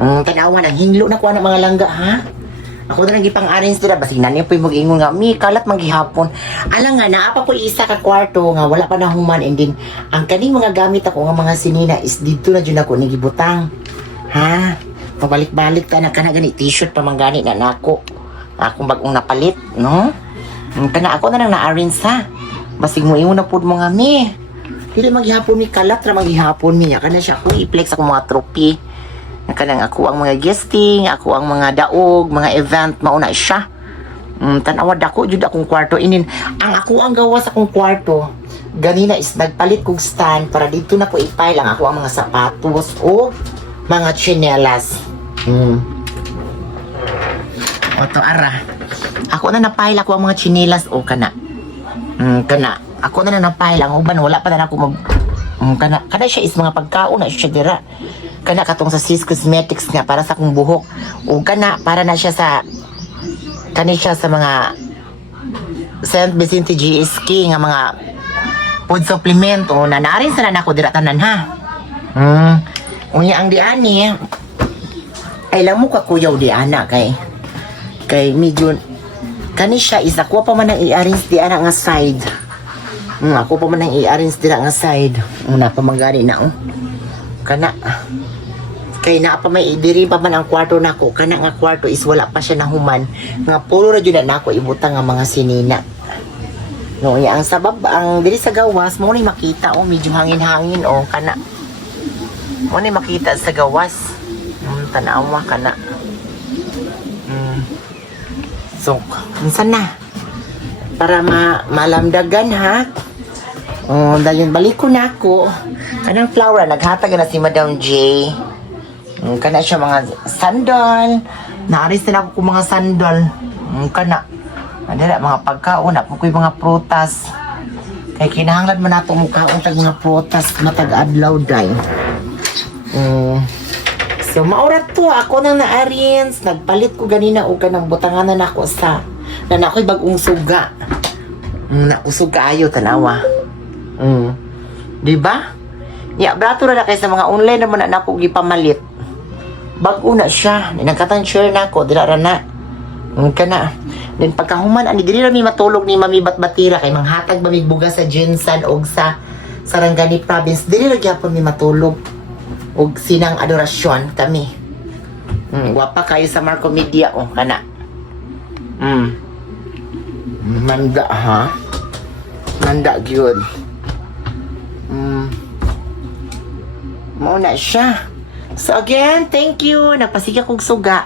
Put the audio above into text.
Tanawa nang hinglo na ko ng mga langga ha. Ako na nagipang arrange dira basig nani po mag-ingon nga mi kalat maghihapon. Alang nga naapa ko isa ka kwarto nga wala pa na human and then ang kaning mga gamit ako nga mga sinina is dito na jud ako nigibutang. Ha? Pabalik-balik ta na kana gani t-shirt pa manggani na nako. Akong bagong napalit, no? Kana ako na lang na-arrange ha. Basig mo ingon na pud mo nga mi. Dili maghihapon mi kalat ra maghihapon mi kana siya ko i-flex ako mga trophy. Kanang ako ang mga guesting, ako ang mga daog, mga event, mauna siya. Tanawa dako jud akong kwarto inin. Ang ako ang gawa sa akong kwarto, ganina is nagpalit kog stand para dito na ko i-file ang ako ang mga sapatos o mga tsinelas. Oto ara. Ako na na-file ako ang mga tsinelas o kana. Kana. Ako na na-file ang uban wala pa na ako mag kana siya is mga pagkaon na siya dira. Kana katong sa Sis Cosmetics nga para sa akong buhok o kana para na siya sa kani siya sa mga St. Vicente GSK nga mga food supplement o nanarin sa na ako dira tanan ha. Unya ang diani ay lang mo ka kuyaw di ana kay medyo kani siya is ako pa man ang i-arrange di ana nga side. Ako pa man ang i-arrange dira nga side. Una pa magari na kana kay na pa may diri pa man ang kwarto nako kana nga kwarto is wala pa siya nahuman nga puro ra jud na nako ibutang nga mga sinina no ya ang sabab ang diri sa gawas mo ni makita medyo hangin-hangin kana mo ni makita sa gawas tanawa kana so unsan na para malamdagan ha dayon balik ko nako kanang flower naghatag na si Madam J. Kana siya mga sandal. Naaris na ako kung mga sandal. Kana. Adala mga pagkaon. Ako ko'y mga prutas. Kaya kinahanglan man nato mukhaon tag mga prutas matag-adlaw day. So maurat to. Ako nang na-arrange. Nagpalit ko ganina o kanang butanganan ako sa na ako'y bagong suga. Nakusog kaayo tanawa. Diba? Ya, brato na kay sa mga online naman na ako gipamalit. Bago na siya. Nagkatan-share na ako. Dila na. Kana. Then pagkahuman, ani dili na mi matulog ni Mami Batbatira kay manghatag ba mig bugas sa Jinsan og sa Sarangani province. Dili ra gyapon mi matulog. Og sinang adorasyon kami. Wapa kayo sa Marco Media kana. Manda ha. Manda gyud. Mao na siya. So again, thank you. Napasiga kong suga.